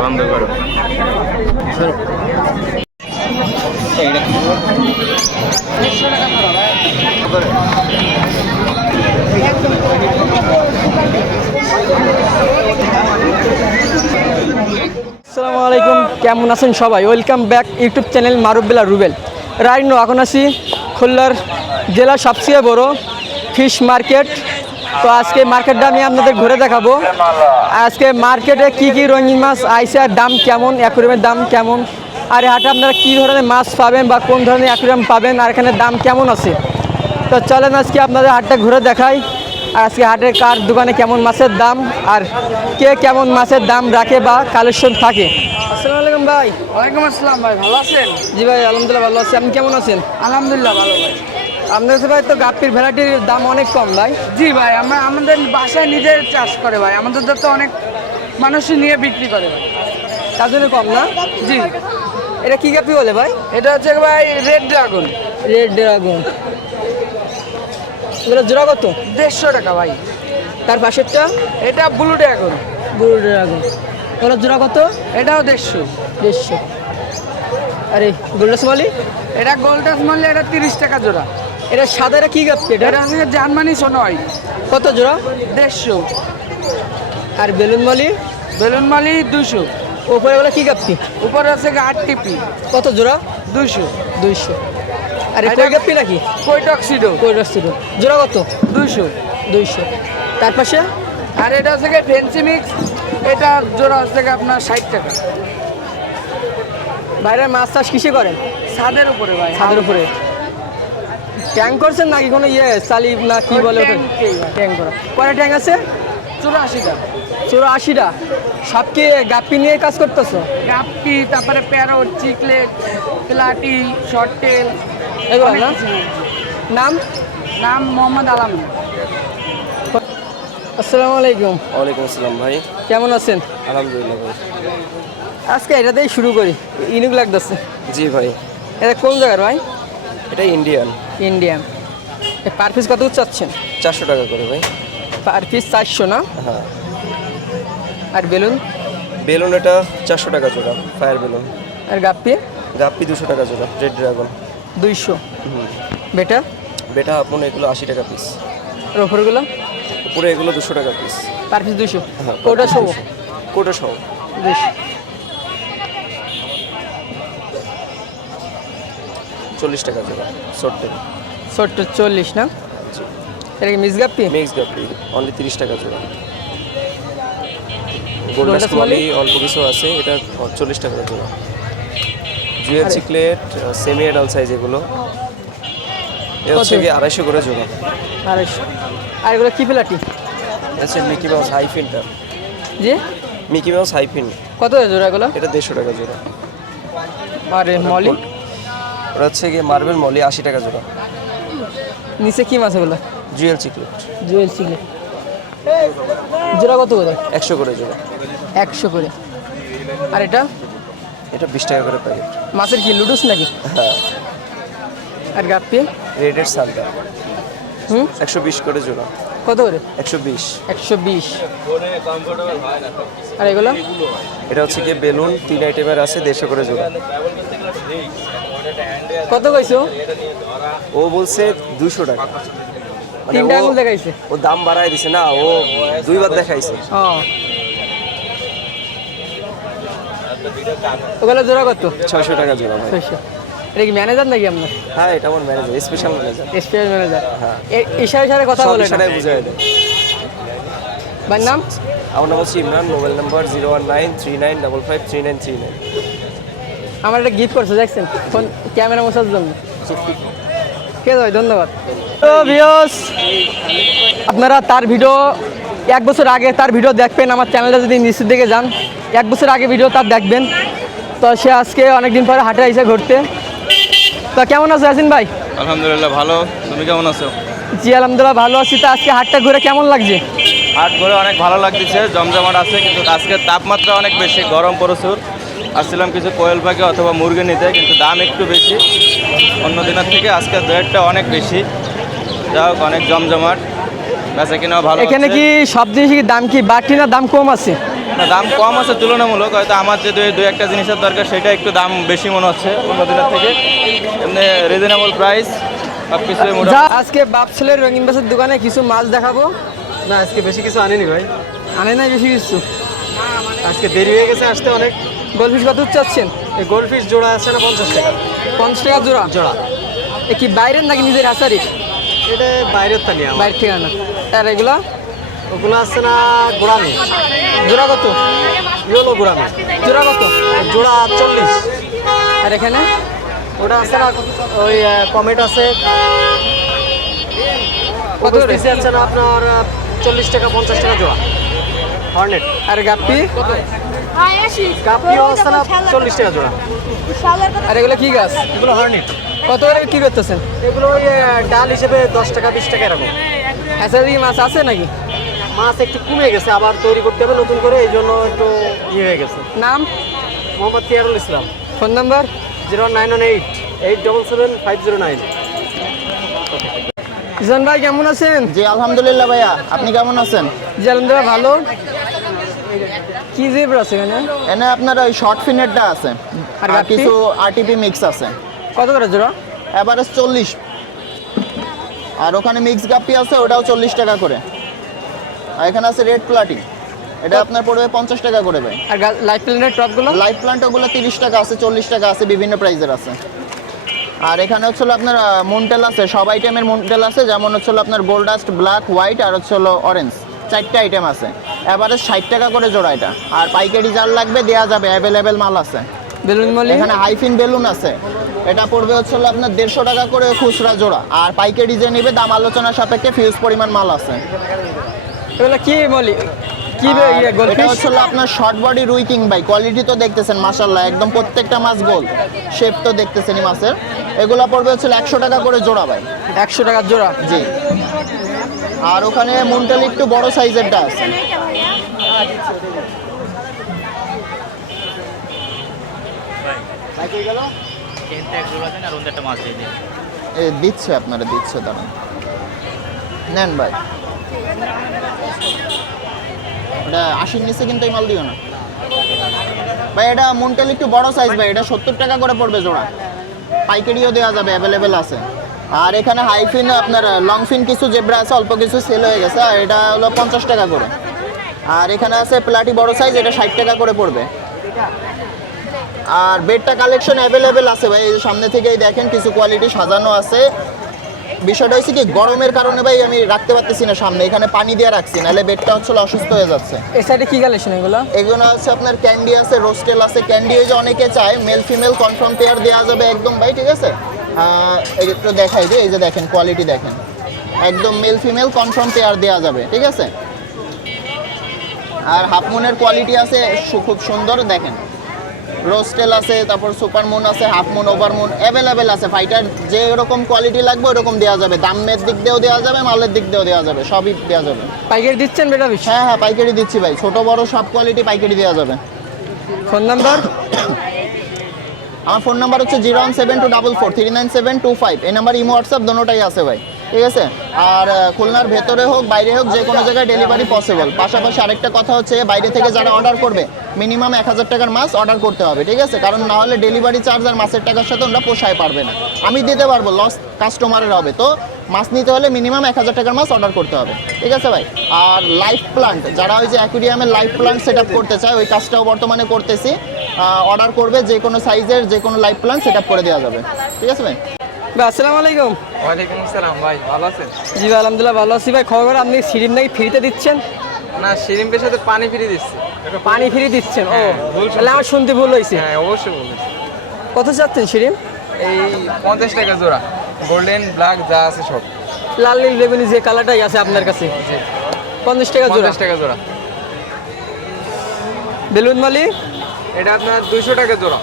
বন্ধ করো। আসসালামু আলাইকুম, কেমন আছেন সবাই? ওয়েলকাম ব্যাক ইউটিউব চ্যানেল মারুফ রুবেল। রাইট নো এখন আছি খুলনার জেলার সবচেয়ে বড় ফিশ মার্কেট। তো আজকে মার্কেটটা আমি আপনাদের ঘুরে দেখাবো। আজকে মার্কেটে কি কি রঙিন মাছ আইসে আর দাম কেমন, অ্যাকুরিয়ামের দাম কেমন, আর হাটে আপনারা কী ধরনের মাছ পাবেন বা কোন ধরনের অ্যাকুরিয়াম পাবেন, আর এখানে দাম কেমন আছে। তো চলেন আজকে আপনাদের হাটটা ঘুরে দেখাই। আর আজকে হাটের কার দোকানে কেমন মাছের দাম আর কে কেমন মাছের দাম রাখে বা কালেকশন থাকে। আসসালামু আলাইকুম ভাই। ওয়ালাইকুম আসসালাম ভাই, ভালো আছেন? জি ভাই, আলহামদুলিল্লাহ ভালো আছি। আপনি কেমন আছেন? আলহামদুলিল্লাহ ভালো ভাই। আপনার কাছে ভাই তো গাপ্পির ভ্যারাইটির দাম অনেক কম ভাই। জি ভাই, আমাদের বাসায় নিজের চাষ করে ভাই, আমাদের তো অনেক মানুষই নিয়ে বিক্রি করে ভাই, তার জন্য কম না? জি। এটা কি গাপ্পি বলে ভাই? এটা হচ্ছে ভাই রেড ড্রাগন, রেড ড্রাগন। এগুলো জোড়া কত? 150 টাকা ভাই। তার পাশেরটা এটা ব্লু ড্রাগন, ব্লু ড্রাগন। এগুলো জোড়া কত? এটাও 150। 150। আরে গোল্ডাস মালি? এটা গোল্ডাস মারলে এটা 30 টাকা জোড়া। এটা সাদা, এটা কি গাপ্পি? এটা হচ্ছে জার্মানি সোনাই, কত জোড়া? 150। আর বেলুন মালি? বেলুন মালি 200। ওপরে এগুলো কি গাপ্পি? উপরে হচ্ছে 8 টিপি, কত জোড়া? 200। 200। আরে কই গাপ্পি নাকি? কই টক্সিডো, কই রাখছিল জোড়া কত? 200। 200। তার পাশে আর এটা হচ্ছে ফেন্সি মিক্স, এটা জোড়া হচ্ছে আপনার 60 টাকা। বাইরের মাছ চাষ কিসে করেন? ছাদের উপরে ভাই, ছাদের উপরে ট্যাঙ্ক করছেন নাকি কোনো চালি না কি বলে ওটা? ট্যাঙ্কেই ভাই। ট্যাঙ্ক করা। কয়টা ট্যাঙ্ক আছে? 84 টাকা। 84টা। সব কি গাপ্পি নিয়ে কাজ করতেছো? গাপ্পি, তারপরে প্যারট, চিকলেট, প্লাটি, শর্ট টেল, এগুলো অনেক না? কিছু। নাম? নাম মোহাম্মদ আলামিন। আসসালামু আলাইকুম। ওয়ালাইকুম আসসালাম ভাই। কেমন আছেন? আলহামদুলিল্লাহ ভাই। আজকে এটাতেই শুরু করি, ইউনিক লাগতেছে। জি ভাই, এটা কোন জায়গার ভাই? এটা ইন্ডিয়ান। ইন্ডিয়ান। পার পিস কত চাচ্ছেন? 400 টাকা করে ভাই। পার পিস 400 না? হ্যাঁ। আর বেলুন? বেলুন এটা 400 টাকা জোড়া, ফায়ার বেলুন। আর গাপ্পি? গাপ্পি 200 টাকা জোড়া, রেড ড্রাগন 200। বেটা? বেটা আপন এগুলো 80 টাকা পিস। আর ওপরগুলো? উপরে এগুলো 200 টাকা পিস। Per piece 200। হ্যাঁ, ওটা সব কোটা সহ 200। 40 টাকা জোড়া, শর্ট ছোট্ট 40 না? এটা কি মিস গাপ্পি? মিক্স গাপ্পি অনলি 30 টাকা জোড়া। গোল্ডাস গোল্ডাস মালি? মালি অল্প কিছু আছে, এটা 40 টাকা জোড়া। জুয়েল আরে। চিকলেট সেমি অ্যাডাল্ট সাইজ এগুলো, এ হচ্ছে কত? কি 250 করে জোড়া। 250। আর এগুলো কি প্লাটি? আচ্ছা, মিকি মাউস হাইফিনটা, জি? মিকি মাউস হাইফিন, কত জোড়া এগুলো? এটা 150 টাকা জোড়া। আরে মলি? ওটা হচ্ছে গিয়ে মার্বেল মলি 80 টাকা জোড়া। নিচে কি মাছ এগুলো? জুয়েল চিকলেট জুয়েল সিগলেট। জোড়া কত করে? 100 করে জোড়া। 100 করে। আর এটা এটা 20 টাকা করে প্যাকেট। মাছের কি লুডুস নাকি? হ্যাঁ। আর গাপ্পি? রেডের সালটা 120 করে জোড়া। কত করে? 120। 120। আর এগুলো? এটা হচ্ছে গিয়ে বেলুন 3 আইটেমের আছে, 150 করে জোড়া। কত কইছো? ও বলছে 200 টাকা, মানে 3টা আঙুল দেখাইছে। ও দাম বাড়ায় দিছে না, ও 2বার দেখাইছে। ও, ওগুলো জোড়া কত? 600 টাকা জোড়া ভাই। 600। এটা কি ম্যানেজার নাকি আপনার? হ্যাঁ, এটা আমার manager, special manager. Special manager. হ্যাঁ। ইশারায় কথা সব বলে না? ইশারায় বুঝাই দেয়। ভাই নাম? আমার নাম হচ্ছে ইমরান, মোবাইল নাম্বার 01939553939। আমার একটা গিফট করছে, দেখছেন? ফোন ক্যামেরা মোছার জন্য। কে ভাই, ধন্যবাদ। তো ভিউয়ার্স, আপনারা তার ভিডিও 1 বছর আগে তার ভিডিও দেখবেন। আমার চ্যানেলটা যদি নিচের দিকে যান, 1 বছর আগে ভিডিও তার দেখবেন। তো সে আজকে অনেকদিন পরে হাটে এসে ঘুরতে। তো কেমন আছো ইয়াসিন ভাই? আলহামদুলিল্লাহ ভালো, তুমি কেমন আছো? জি আলহামদুলিল্লাহ ভালো আছি। তো আজকে হাটটা ঘুরে কেমন লাগছে? হাট ঘুরে অনেক ভালো লাগতেছে, জমজমাট আছে, কিন্তু আজকে তাপমাত্রা অনেক বেশি, গরম প্রচুর। আসছিলাম কিছু কোয়েল পাখি অথবা মুরগি নিতে, কিন্তু দাম একটু বেশি অন্য দিনের থেকে। আজকে রেটটা অনেক বেশি, যা হোক অনেক জমজমাট, বেচা কিনাও ভালো। এখানে কি সব জিনিসের দাম কি বাড়তি না দাম কম আছে? না, দাম কম আছে তুলনামূলক, হয়তো আমার যে দুই একটা জিনিসের দরকার সেটা একটু দাম বেশি মনে হচ্ছে অন্য দিনের থেকে। এমনি রিজনেবল প্রাইস সব কিছু আজকে বাপ ছেলের রঙিন বাসের দোকানে কিছু মাছ দেখাবো। না আজকে বেশি কিছু আনিনি ভাই, আনে নাই বেশি কিছু। আজকে দেরি হয়ে গেছে আসতে অনেক। গোলফিশ কত চাচ্ছেন? এই গোল্ডফিশ জোড়া আছে না 50 টাকা 50 টাকা জোড়া। জোড়া। এ কি বাইরের নাকি নিজের আসারি? এটা বাইরের তা নিয়ে আমার। বাইরে থেকে আনা। আর এগুলা ওগুলো আছে না গোড়ামি, জোড়া কত? ইয়েলো গোড়ামি, জোড়া কত? জোড়া 40। আর এখানে ওটা আছে না ওই কমেট আছে, কত করে? পিসে আছে না আপনার 40 টাকা 50 টাকা জোড়া হর্নেট। আর গাপ্পি? কাপিও আছে না 40 টাকা জোড়া। আর এগুলো কি গাছ? এগুলো হর্নেট। কত করে কি করতেছেন? এগুলো ওই ডাল হিসেবে 10 টাকা 20 টাকা এরকম। আসারি মাছ আছে নাকি? মাছ একটু কমে গেছে, আবার তৈরি করতে হবে নতুন করে, এই জন্য একটু ইয়ে হয়ে গেছে। নাম? মোহাম্মদ তিয়ারুল ইসলাম। Phone number? 0918 877 509। ইজন ভাই কেমন আছেন? জি আলহামদুলিল্লাহ ভাইয়া, আপনি কেমন আছেন? জি আলহামদুলিল্লাহ ভালো। কি জেব্রা আছে এখানে? এনে আপনার ওই শর্ট ফিনেরটা আছে, আর আর গাপ্পি? কিছু আরটিপি মিক্স আছে, কত করে জোড়া? এভারেজ 40। আর ওখানে মিক্স গাপ্পি আছে, ওটাও 40 টাকা করে। আর এখানে আছে রেড প্লাটি, এটা আপনার পড়বে 50 টাকা করে ভাই। আর লাইফ প্ল্যানের টপগুলো? লাইফ প্লান্ট ওগুলো 30 টাকা আছে, 40 টাকা আছে, বিভিন্ন প্রাইজের আছে। আর এখানে হচ্ছে আপনার মুনটেল আছে, সব আইটেমের মুনটেল আছে, যেমন হচ্ছে আপনার গোল্ডাস্ট, ব্ল্যাক, হোয়াইট আর হচ্ছে অরেঞ্জ, 4টা আইটেম আছে। এভারেজ 60 টাকা করে জোড়া এটা। আর পাইকারি যার লাগবে দেওয়া যাবে, অ্যাভেলেবেল মাল আছে। বেলুন মলি? এখানে হাইফিন বেলুন আছে, এটা পড়বে হচ্ছে আপনার 150 টাকা করে খুচরা জোড়া। আর পাইকারি যে নেবে দাম আলোচনা সাপেক্ষে ফিউজ পরিমাণ মাল আছে। এগুলো কি মলি? কি আর ইয়ে এটা গোলফিশ? হচ্ছে আপনার শর্ট বডি রুই কিং ভাই, কোয়ালিটি তো দেখতেছেন মাশাআল্লাহ, একদম প্রত্যেকটা মাছ গোল, শেপ তো দেখতেছেনই মাছের। এগুলা পড়বে হচ্ছে 100 টাকা করে জোড়া ভাই। 100 টাকার জোড়া? জি। আর ওখানে মুনটেল একটু বড় সাইজেরটা আছে। দিচ্ছে আপনারা, দিচ্ছে দাঁড়ান, নেন ভাই। ওটা 80 নিচে কিন্তু এই মাল দিও না ভাই। এটা মুনটেল একটু বড় সাইজ ভাই, এটা 70 টাকা করে পড়বে জোড়া, পাইকারিও দেওয়া যাবে, অ্যাভেলেবেল আছে। আর এখানে হাইফিন আপনার লং ফিন কিছু জেব্রা আছে, অল্প কিছু সেল হয়ে গেছে, আর এটা হলো 50 টাকা করে। আর এখানে আছে প্লাটি বড় সাইজ, এটা 60 টাকা করে পড়বে। আর বেডটা কালেকশন অ্যাভেলেবেল আছে ভাই, এই যে সামনে থেকেই দেখেন কিছু কোয়ালিটি সাজানো আছে। বিষয়টা হচ্ছে কি, গরমের কারণে ভাই আমি রাখতে পারতেছি না সামনে, এখানে পানি দিয়ে রাখছি, নাহলে বেডটা হচ্ছে অসুস্থ হয়ে যাচ্ছে। এই সাইডে কি কালেকশন এগুলো? এগুলো হচ্ছে আপনার ক্যান্ডি আছে, রোস্টেল আছে। ক্যান্ডি যে অনেকে চায়, মেল ফিমেল কনফার্ম পেয়ার দেওয়া যাবে একদম ভাই, ঠিক আছে। একটু দেখাই দিই, এই যে দেখেন কোয়ালিটি দেখেন, একদম মেল ফিমেল কনফার্ম পেয়ার দেওয়া যাবে, ঠিক আছে। আর হাফ মুনের কোয়ালিটি আছে খুব সুন্দর, দেখেন রোস্টেল আছে, তারপর সুপার মুন আছে, half moon, over moon available আছে। ফাইটার যে এরকম কোয়ালিটি লাগবে ওরকম দেওয়া যাবে, দামের দিক দিয়েও দেওয়া যাবে, মালের দিক দিয়েও দেওয়া যাবে, সবই দেওয়া যাবে। পাইকারি দিচ্ছেন বেটা বেশি? হ্যাঁ হ্যাঁ পাইকারি দিচ্ছি ভাই, ছোট বড় সব কোয়ালিটি পাইকারি দেওয়া যাবে। Phone number? আমার ফোন নাম্বার হচ্ছে 01724439725। এই নাম্বার ইমো হোয়াটসঅ্যাপ দোনোটাই আছে ভাই, ঠিক আছে। আর খুলনার ভেতরে হোক বাইরে হোক যে কোনো জায়গায় ডেলিভারি পসিবল। পাশাপাশি আরেকটা কথা হচ্ছে, বাইরে থেকে যারা অর্ডার করবে মিনিমাম 1000 টাকার মাছ অর্ডার করতে হবে, ঠিক আছে। কারণ না হলে ডেলিভারি চার্জ আর মাছের টাকার সাথে ওরা পোষায় পারবে না, আমি দিতে পারবো, লস কাস্টমারের হবে। তো মাছ নিতে হলে মিনিমাম 1000 টাকার মাছ অর্ডার করতে হবে, ঠিক আছে ভাই। আর লাইফ প্লান্ট, যারা ওই যে অ্যাকুরিয়ামের লাইফ প্লান্ট সেট আপ করতে চায়, ওই কাজটাও বর্তমানে করতেছি। অর্ডার করবে, যে কোনো সাইজের যে কোনো লাইফ প্লান্ট সেট আপ করে দেওয়া যাবে, ঠিক আছে ভাই। ভাই আসসালামু আলাইকুম। ওয়ালাইকুম আসসালাম ভাই, ভালো আছেন? জি ভাই আলহামদুলিল্লাহ ভালো আছি ভাই। খবর আপনি সিরিম নাকি ফ্রিতে দিচ্ছেন? না, শিরিম্পের সাথে পানি ফ্রি দিচ্ছি। পানি ফ্রি দিচ্ছেন? ও ভুল তাহলে আমার শুনতে ভুল হয়েছে। হ্যাঁ অবশ্যই বলেছি। কত চাচ্ছেন সিরিম? এই 50 টাকা জোড়া, গোল্ডেন ব্ল্যাক যা আছে সব। লাল নীল বেগুনি যে কালারটাই আছে আপনার কাছে? জি 50 টাকা জোড়া। 50 টাকা জোড়া। বেলুন মালি? এটা আপনার 200 টাকা জোড়া।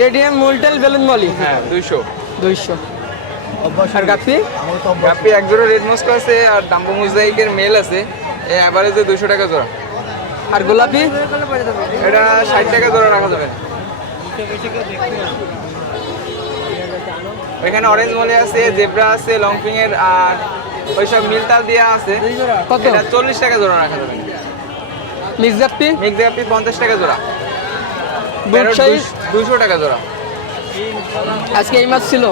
রেডিয়াম মুলটেল বেলুন মালি? হ্যাঁ 200। 200। আর গাপ্পি? গাপ্পি এক জোড়া রেড মস্কো আছে, আর ডাম্বো মোজাইকের মেল আছে, এই অ্যাভারেজে 200 টাকা জোড়া। আর গোলাপি? এটা 60 টাকা জোড়া রাখা যাবে। ওইখানে অরেঞ্জ মলে আছে, জেব্রা আছে, লংফিং এর, আর ওইসব মিলতাল দিয়া আছে। কত? এটা 40 টাকা জোড়া রাখা যাবে। মিক্স জাপ্পি মিক্স আপনি 50 টাকা জোড়া, বুট সাইজ 200 টাকা জোড়া। আজকে এই মাছ ছিল।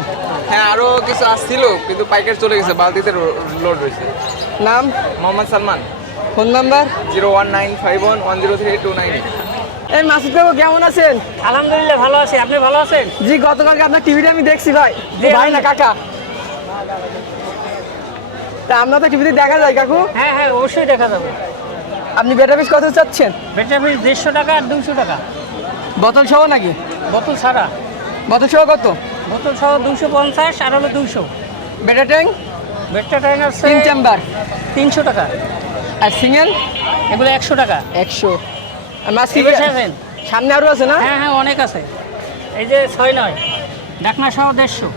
হ্যাঁ আরো কিছু আসছিল কিন্তু পাইকার চলে গেছে, বালতিতে লোড রয়েছে। নাম মোহাম্মদ সালমান, ফোন নাম্বার 01951103298। এই মাসুদ বাবু কেমন আছেন? আলহামদুলিল্লাহ ভালো আছি, আপনি ভালো আছেন? জি গতকালকে আপনার টিভিতে আমি দেখছি ভাই। জি, ভাই না কাকা? তা আপনার তো টিভিতে দেখা যায় কাকু। হ্যাঁ হ্যাঁ অবশ্যই দেখা যাবে। আপনি বেটা পিস কত চাচ্ছেন? বেটা পিস 150 টাকা আর 200 টাকা, বোতল সহ নাকি? বোতল ছাড়া। বোতল সহ কত? বোতল সহ 250 আর হলো 200। বেটা ট্যাঙ্ক বেটা টাইন আছে 3 চেম্বার 300 টাকা, আর সিঙ্গেল এগুলো 100 টাকা। 100। আর মাছ কি বুঝেছেন? সামনে আরো আছে না? হ্যাঁ হ্যাঁ অনেক আছে। এই যে 6-9 ডাকনা সহ 150,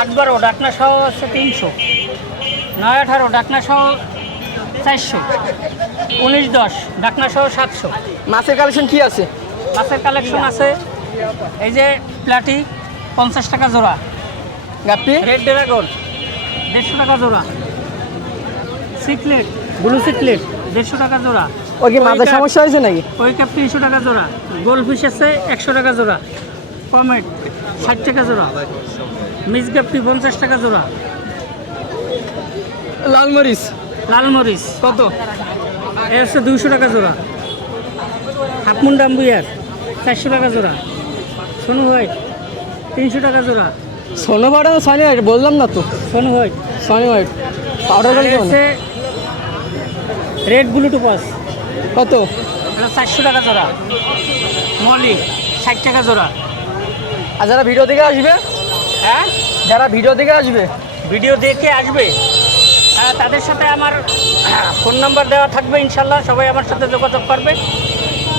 8-12 ডাকনা সহ আছে 300, 9-18 ডাকনা সহ 400, 19-10 ডাকনা সহ 700। মাছের কালেকশন কি আছে? মাছের কালেকশন আছে এই যে প্লাটি 50 টাকা জোড়া, গাপ্পি রেড ড্রাগন 150 টাকা জোড়া, সিকলেট ব্লু সিকলেট 150 টাকা জোড়া, ওই কি মাছের সমস্যা হয়েছে নাকি? ওই কাপ 300 টাকা জোড়া, গোলফিশ আছে 100 টাকা জোড়া, কমেট 60 টাকা জোড়া, মিস গাপ্পি 50 টাকা জোড়া, লাল মরিচ লাল মরিচ কত? এ হচ্ছে 200 টাকা জোড়া, হাফমুন ডাম্বুয়ার 400 টাকা জোড়া, সোনু হোয়াইট 300 টাকা জোড়া, সোনো পাউডার সনি হোয়াইট বললাম না তো। Sonu white. Sony white powder আর করে কেমন? হচ্ছে রেড ব্লুটুপাস কত? 400 টাকা জোড়া, মলি 60 টাকা জোড়া। আর যারা ভিডিও দেখে আসবে, হ্যাঁ যারা ভিডিও দেখে আসবে ভিডিও দেখে আসবে তাদের সাথে আমার ফোন নাম্বার দেওয়া থাকবে, ইনশাল্লাহ সবাই আমার সাথে যোগাযোগ করবে।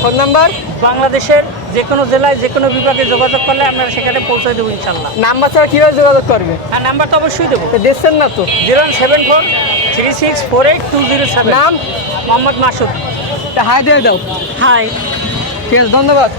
ফোন নাম্বার বাংলাদেশের যে কোনো জেলায় যে কোনো বিভাগে যোগাযোগ করলে আমরা সেখানে পৌঁছে দেবো ইনশাল্লাহ। নাম্বার ছাড়া কীভাবে যোগাযোগ করবে? আর নাম্বার তো অবশ্যই দেবো, তো দেখছেন না তো। 07436482207। নাম মোহাম্মদ মাসুদ। হাই দিয়ে দাও। হাই। ঠিক আছে, ধন্যবাদ।